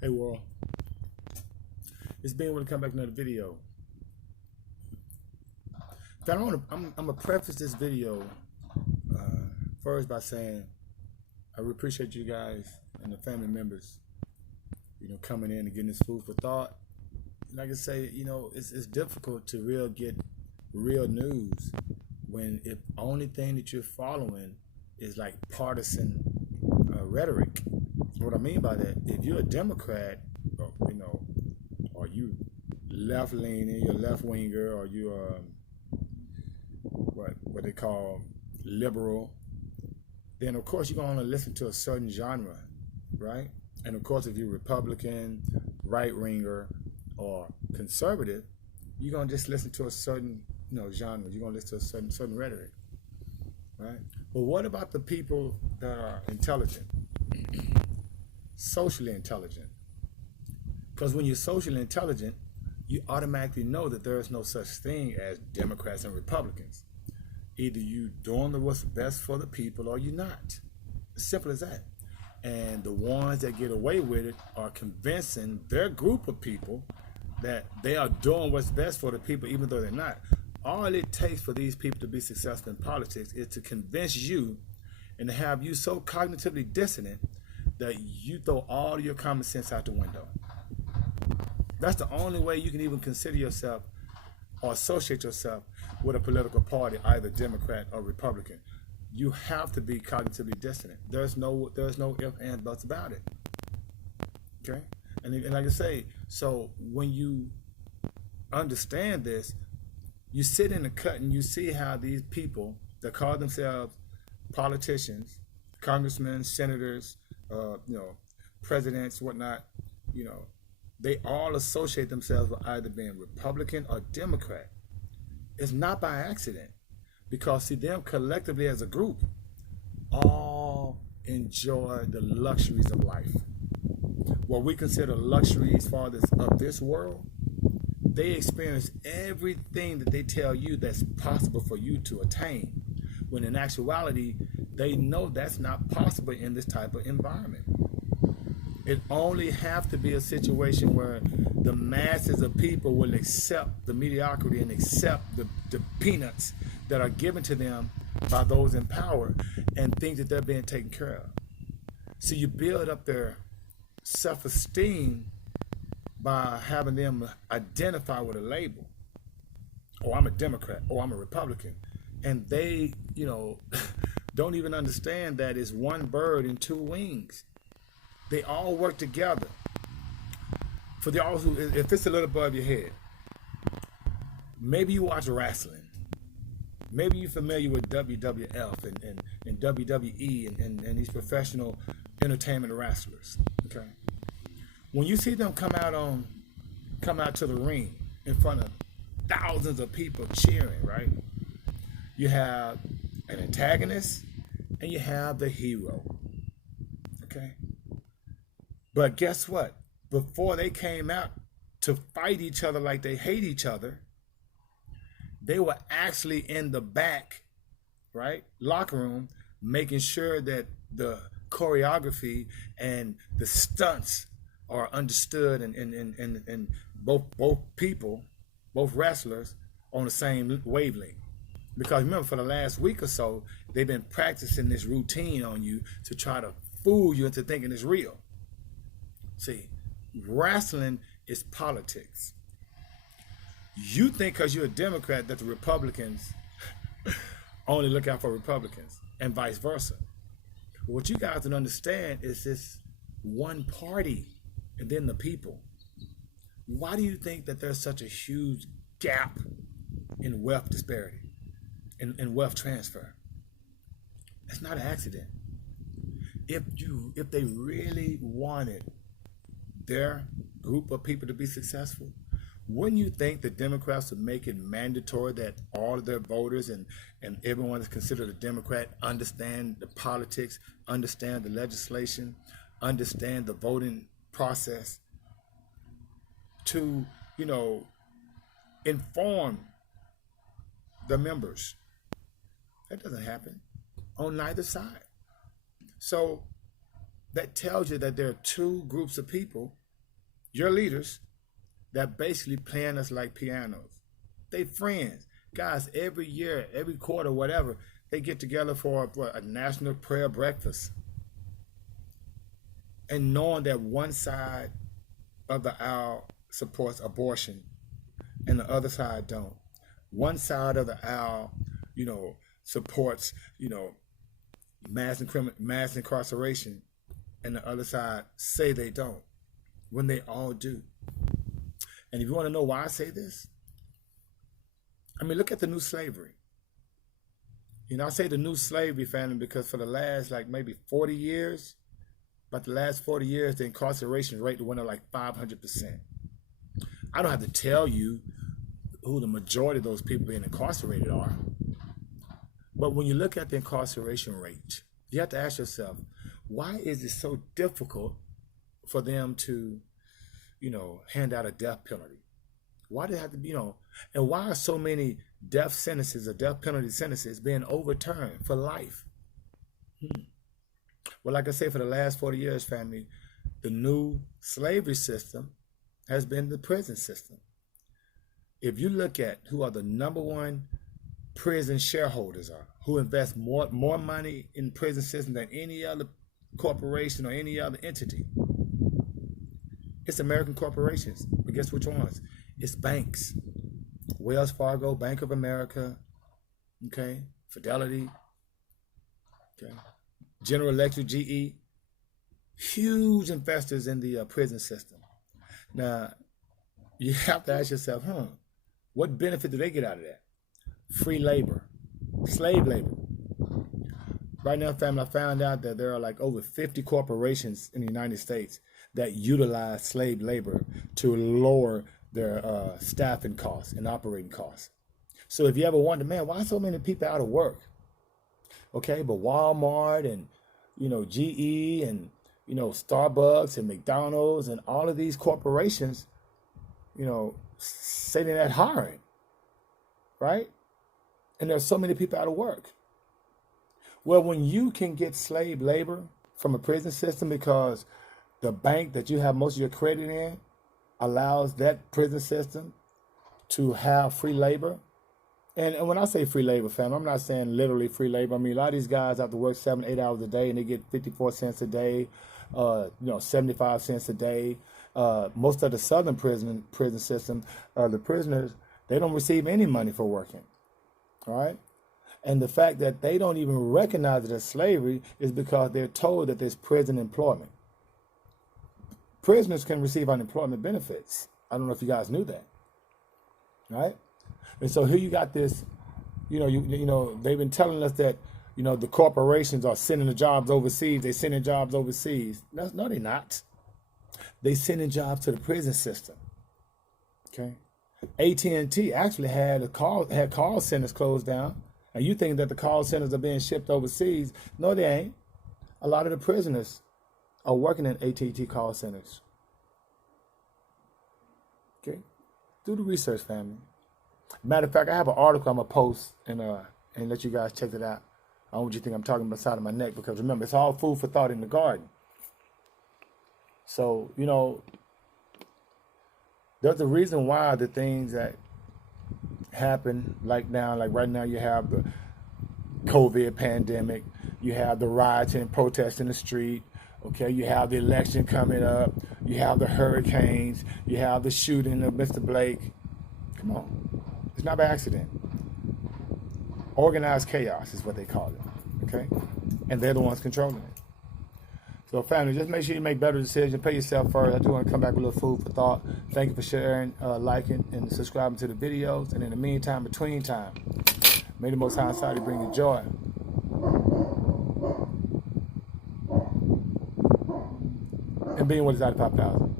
Hey world, it's being able to come back to another video. I'm gonna preface this video first by saying I really appreciate you guys and the family members, coming in and getting this food for thought. Like I say, it's difficult to get real news when if only thing that you're following is like partisan rhetoric. What I mean by that, if you're a Democrat, or you left leaning, you're left winger, or you're what they call liberal, then of course you're gonna listen to a certain genre, right? And of course, if you're Republican, right winger, or conservative, you're gonna just listen to a certain genre. You're gonna listen to a certain rhetoric, right? But what about the people that are intelligent, socially intelligent? Because when you're socially intelligent, you automatically know that there is no such thing as Democrats and Republicans. Either you doing what's best for the people or you're not. As simple as that. And the ones that get away with it are convincing their group of people that they are doing what's best for the people, even though they're not. All it takes for these people to be successful in politics is to convince you and to have you so cognitively dissonant that you throw all your common sense out the window. That's the only way you can even consider yourself or associate yourself with a political party, either Democrat or Republican. You have to be cognitively dissonant. There's no ifs, ands, buts about it. Okay? And like I say, so when you understand this, you sit in the cut and you see how these people that call themselves politicians, congressmen, senators, presidents, whatnot, they all associate themselves with either being Republican or Democrat. It's not by accident, because see, them collectively as a group all enjoy the luxuries of life. What we consider luxuries for of this world, they experience everything that they tell you that's possible for you to attain, when in actuality, they know that's not possible in this type of environment. It only have to be a situation where the masses of people will accept the mediocrity and accept the peanuts that are given to them by those in power and think that they're being taken care of. So you build up their self-esteem by having them identify with a label. Oh, I'm a Democrat. Oh, I'm a Republican. And they, don't even understand that it's one bird and two wings. They all work together. For the all who, if it's a little above your head, maybe you watch wrestling. Maybe you're familiar with WWF and WWE and these professional entertainment wrestlers. Okay. When you see them come out to the ring in front of thousands of people cheering, right? You have an antagonist and you have the hero. Okay. But guess what? Before they came out to fight each other like they hate each other, they were actually in the back, right, locker room, making sure that the choreography and the stunts are understood and both people, both wrestlers, on the same wavelength. Because remember, for the last week or so, they've been practicing this routine on you to try to fool you into thinking it's real. See, wrestling is politics. You think because you're a Democrat that the Republicans only look out for Republicans and vice versa. What you guys don't understand is this one party and then the people. Why do you think that there's such a huge gap in wealth disparity, in wealth transfer? It's not an accident. If they really wanted their group of people to be successful, wouldn't you think the Democrats would make it mandatory that all of their voters and everyone that's considered a Democrat understand the politics, understand the legislation, understand the voting process to, inform the members? That doesn't happen on neither side. So that tells you that there are two groups of people your leaders that basically playing us like pianos. They friends. Guys, every year, every quarter, whatever, they get together for a national prayer breakfast. And knowing that one side of the aisle supports abortion and the other side don't. One side of the aisle, supports, mass incarceration, and the other side say they don't, when they all do. And if you want to know why I say this, I mean, look at the new slavery. I say the new slavery, family, because for the last maybe 40 years, but the last 40 years, the incarceration rate went up like 500%. I don't have to tell you who the majority of those people being incarcerated are. But when you look at the incarceration rate, you have to ask yourself, why is it so difficult for them to, hand out a death penalty? Why do they have to be, and why are so many death sentences or death penalty sentences being overturned for life? Well, like I say, for the last 40 years, family, the new slavery system has been the prison system. If you look at who are the number one prison shareholders are, who invest more money in prison system than any other corporation or any other entity, it's American corporations. But guess which ones? It's banks. Wells Fargo, Bank of America, okay, Fidelity, okay, General Electric, GE, huge investors in the prison system. Now, you have to ask yourself, what benefit do they get out of that? Free labor, slave labor. Right now, family, I found out that there are over 50 corporations in the United States that utilize slave labor to lower their staffing costs and operating costs. So if you ever wonder, man, why so many people out of work? Okay, but Walmart and, GE and, Starbucks and McDonald's and all of these corporations, say they're not hiring, right? And there's so many people out of work. Well, when you can get slave labor from a prison system because the bank that you have most of your credit in allows that prison system to have free labor. And when I say free labor, fam, I'm not saying literally free labor. I mean, a lot of these guys have to work 7-8 hours a day and they get 54 cents a day, 75 cents a day. Most of the southern prison system, the prisoners, they don't receive any money for working, all right? And the fact that they don't even recognize it as slavery is because they're told that there's prison employment. Prisoners can receive unemployment benefits. I don't know if you guys knew that, right? And so here you got this, they've been telling us that, the corporations are sending the jobs overseas. They're sending jobs overseas. No, they're not. They sending jobs to the prison system. Okay. AT&T actually had call centers closed down. And you think that the call centers are being shipped overseas. No, they ain't. A lot of the prisoners are working in AT&T call centers. Okay. Do the research, family. Matter of fact, I have an article I'm going to post and let you guys check it out. I don't want you to think I'm talking about the side of my neck because remember, it's all food for thought in the garden. So, there's a reason why the things that happen like right now you have the COVID pandemic, you have the riots and protests in the street, okay, you have the election coming up, you have the hurricanes, you have the shooting of Mr. Blake. Come on. It's not by accident. Organized chaos is what they call it, okay? And they're the ones controlling it. So family, just make sure you make better decisions. Pay yourself first. I do want to come back with a little food for thought. Thank you for sharing, liking, and subscribing to the videos. And in the meantime, between time, may the Most High Side bring you joy. And being what is out of 5,000.